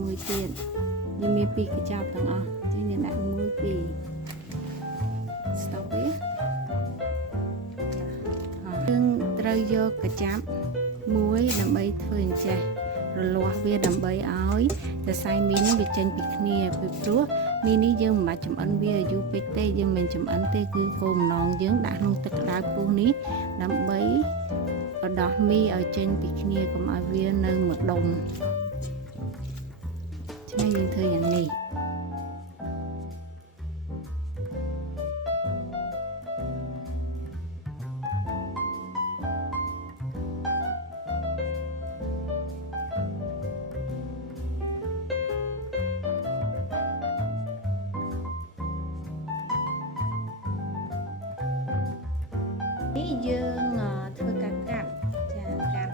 មួយទៀតយើងមាន2កញ្ចប់ទាំងអស់ចឹងយើងដាក់1 2 stop វាយើងត្រូវយកកញ្ចប់មួយដើម្បីធ្វើអញ្ចេះរលាស់វាដើម្បីឲ្យសរសៃមីនេះវាចេញពីគ្នាពីព្រោះមីនេះយើងមិនបាច់ចម្អិនវាយូរពេកទេយើងមិនចម្អិនទេគឺគោលបំណងយើងដាក់ក្នុងទឹកក្តៅពុះនេះដើម្បីបដោះមីឲ្យចេញពីគ្នាកុំឲ្យវានៅមួយដុំឆ្នៃយើងធ្វើយ៉ាងនេះនេះយើងធ្វើការកាត់ចាកាត់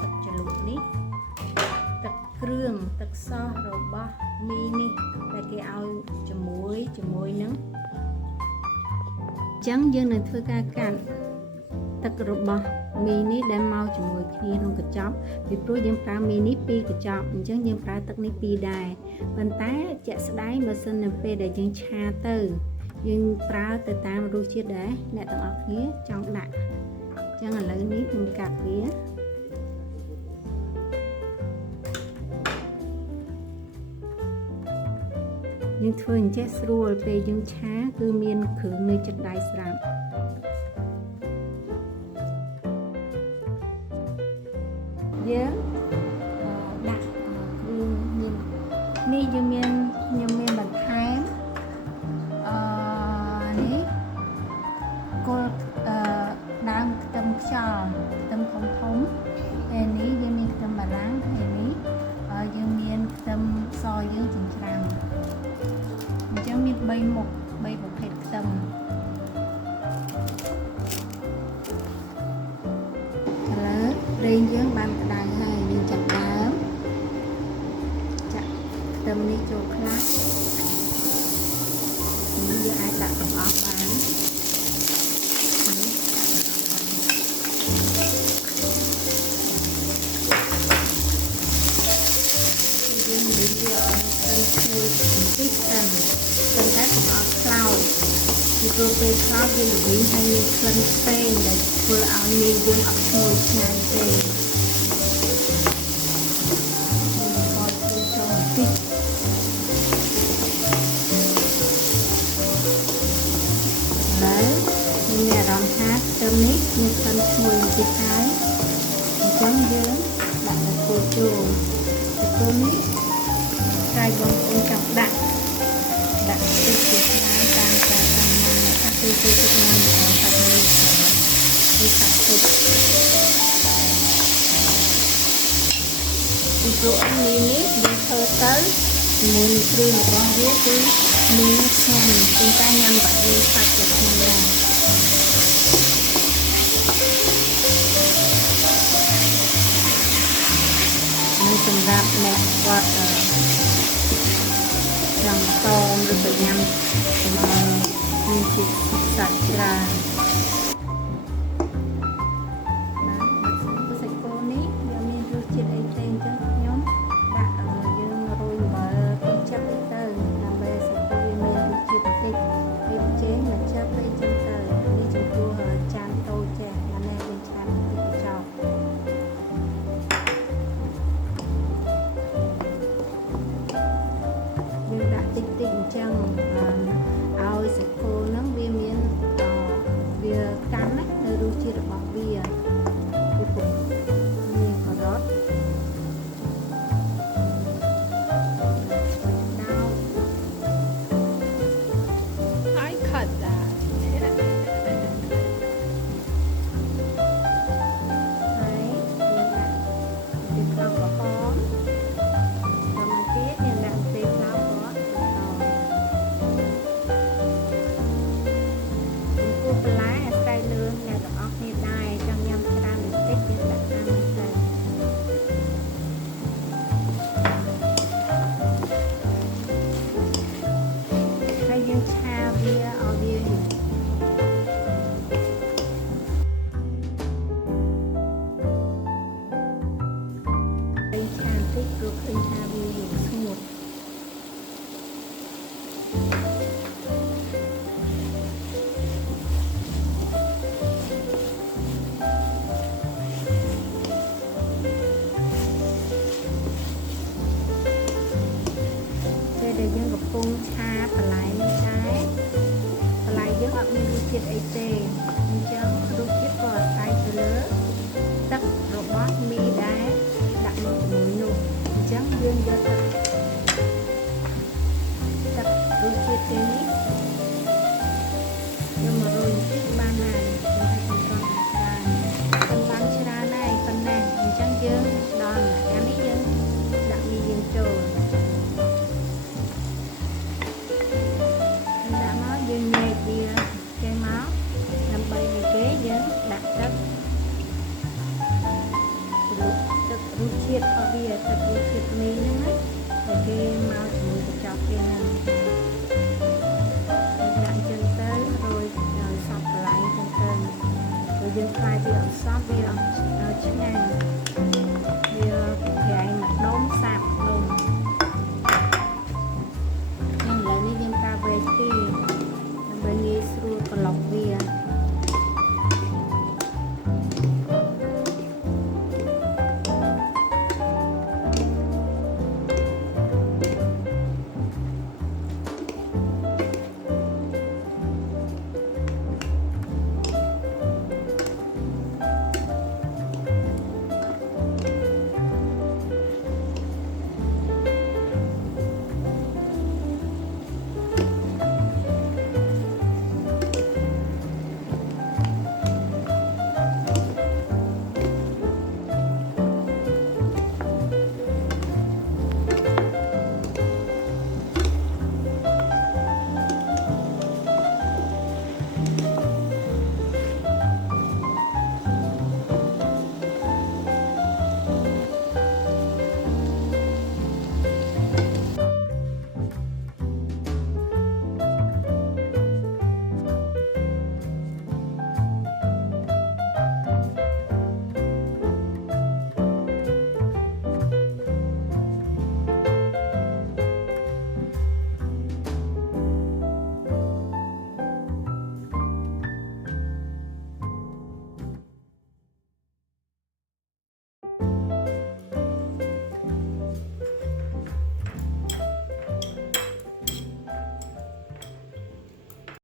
ទឹកជ្រលក់នេះទឹកគ្រឿងទឹកសោះរបស់មីនេះតែគេឲ្យជាមួយនឹងអញ្ចឹងយើងនឹងធ្វើការកាត់ទឹករបស់មីនេះដែលមកជាមួយគ្នាក្នុងកញ្ចប់ពីព្រោះយើងប្រើមីនេះ2កញ្ចប់អញ្ចឹងយើងប្រើទឹកនេះ2ដែរប៉ុន្តែជាក់ស្ដែងបើសិននៅពេលដែលយើងឆាទៅយើងប្រើទៅតាមរសជាតិដែរអ្នកទាំងអស់គ្នាចង់ដាក់អញ្ចឹងឥឡូវនេះខ្ញុំកាត់វាយើងធ្វើអញ្ចេះស្រួលពេលយើងឆាគឺមានគ្រឿងនៅចិត្តដៃស្រាប់យើងដាក់គ្រឿងមាននេះយើងមានខ្ញុំមានបន្ថែមនេះគល់ដើមខ្ទឹមខ្យល់ខ្ទឹមធំហើយនេះយើងមានខ្ទឹមបារាំងហើយនេះយើងមានខ្ទឹមសយើងចិញ្ច្រាំអញ្ចឹងមាន3មុខ3ប្រភេទខ្ទឹមឥឡូវប្រេងយើងបានក្តៅហើយយើងចាប់ដើមចាក់ខ្ទឹមនេះចូលខ្លះនេះយើងអាចដាក់ទាំងអស់បានយើងនិយាយឲ្យឈ្មោះបន្តិចសិនប៉ុន្តែកុំឲ្យខ្លោចពីព្រោះពេលខ្លោចយើងនិយាយឲ្យមានក្លិនផ្សេងដែលធ្វើឲ្យមីយើងអត់ឈ្ងុយឆ្ងាញ់ទេមានអារម្មណ៍ថាខ្ទឹមនេះមានក្លិនឈ្ងុយបន្តិចហើយអញ្ចឹងយើងដាក់ទៅគល់ចូលនេះតែបងប្អូនចង់ដាក់ទឹកជាស្នាតាមការតាមណាថាគឺទឹកណាមកសាច់នេះគឺសាច់ទឹកពីព្រោះមីនេះយើងធ្វើទៅជាមួយនឹងគ្រឿងរបស់វាគឺមីឆ្ងាញ់ប៉ុន្តែញ៉ាំបាត់វាសាច់ទៅឆ្ងាញ់ដែរហើយសម្រាប់អ្នកគាត់ចង់តមឬក៏ញ៉ាំជាមួយមានជាតិសាច់ច្រើនសាច់គោនេះវាមានរសជាតិអីផ្សេងចឹងខ្ញុំដាក់យើងរោយអំបិលពីរចឹបទៅដើម្បីឲ្យសាច់គោវាមានរសជាតិបន្តិចហើយចេញមកចាប់ទៅចឹងទៅនេះចំពោះចានតូចចេះអានេះយើងឆាបន្តិចទៅចោលយើងដាក់តិចអញ្ចឹងឲ្យសាច់គោហ្នឹងវាមានវាកាន់ណានៅរសជាតិរបស់វាពីព្រោះមានការ៉ុតI cut that ហើយយើងដាក់ទឹកក្រហមដល់មកទៀតយើងដាក់ទឹកខ្លោបគាត់បន្លែអាស្រ័យលើអ្នកទាំងអស់គ្នាដែរចង់ញ៉ាំ យើងយកទឹករសជាតិទេនេះយកមករុញតិចបានហើយហើយខ្ញុំបានច្រើនហើយប៉ុណ្ណាអញ្ចឹងយើងដល់អានេះយើងដាក់មីយើងចូលដាក់មកយើងញែកវាចេញមកដើម្បីឲ្យគេយើងដាក់ទឹករសជាតិរបស់វាទឹករសជាតិមីហ្នឹងណាតែគេមកជាមួយកញ្ចប់គេហ្នឹងដាក់ចឹងទៅរួចដល់សពកន្លែងចឹងទៅព្រោះយើងខ្លាចវាអត់សពវាឆ្ងាញ់